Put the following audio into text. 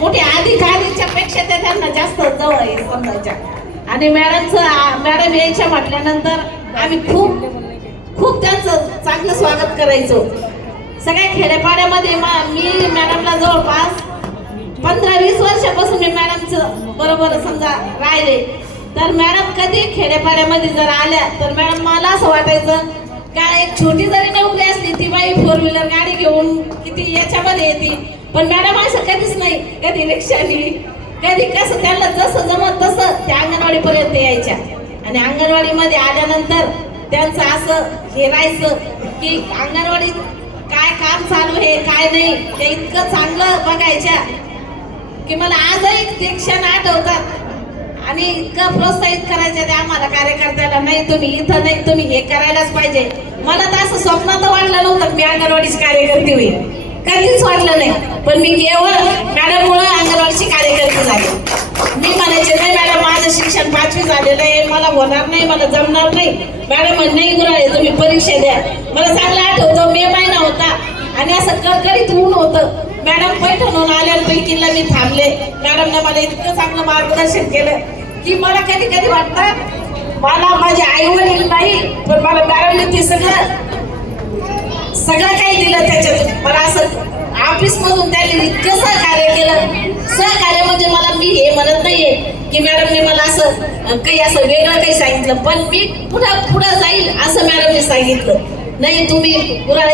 मोठे अधिकारीच्या पेक्षा त्या त्यांना जास्त जवळ आहे समजायच्या. आणि मॅडम यायच्या म्हटल्यानंतर आम्ही खूप त्यांचं चांगलं स्वागत करायचो. सगळ्या खेड्यापाड्यामध्ये मी मॅडमला जवळपास 15-20 वर्षापासून मी मॅडमचं बरोबर समजा राहिले. तर मॅडम कधी खेड्यापाड्यामध्ये जर आल्या तर मॅडम मला असं वाटायचं का एक छोटी जरी नोकरी असली ती बाई 4 व्हीलर गाडी घेऊन किती याच्यामध्ये येते, पण मॅडम असं कधीच नाही. कधी रिक्षानी कधी कसं त्यांना जसं जमत तसं त्या अंगणवाडीपर्यंत यायच्या. आणि अंगणवाडीमध्ये आल्यानंतर त्यांचं असं हे राहायचं की अंगणवाडीत काय काम चालू आहे काय नाही ते इतकं चांगलं बघायच्या की मला आजही ते क्षण आठवतात. आणि इतकं प्रोत्साहित करायचं ते आम्हाला कार्यकर्त्याला, नाही तुम्ही इथं नाही तुम्ही हे करायलाच पाहिजे. मला तर असं स्वप्नात वाटलं नव्हतं मी अंगणवाडीची कार्यकर्ती होईल, कधीच वाटलं नाही. पण मी केवळ मॅडममुळे अंगणवाडीची कार्यकर्ती झाली. मी म्हणायचे नाही मॅडम माझं शिक्षण 5वी झालेलं आहे, मला होणार नाही, मला जमणार नाही. मॅडम नाही गुराळे तुम्ही परीक्षा द्या. मला चांगलं आठवतं मे महिना होता आणि असं कडकडीत ऊन होतं. मॅडम पैठणहून आल्यापैकीला मी थांबले. मॅडमने मला इतकं चांगलं मार्गदर्शन केलं की मला कधी कधी वाटतं मला माझे आई वडील नाही पण मला मॅडमने ते सगळं काही दिलं. त्याच्यात मला असं ऑफिस मधून त्यांनी इतकं सहकार्य केलं. सहकार्य म्हणजे मला मी हे म्हणत नाहीये की मॅडमने मला असं काही असं वेगळं काही सांगितलं, पण मी पुढं जाईल असं मॅडमने सांगितलं. नाही तुम्ही गुराळे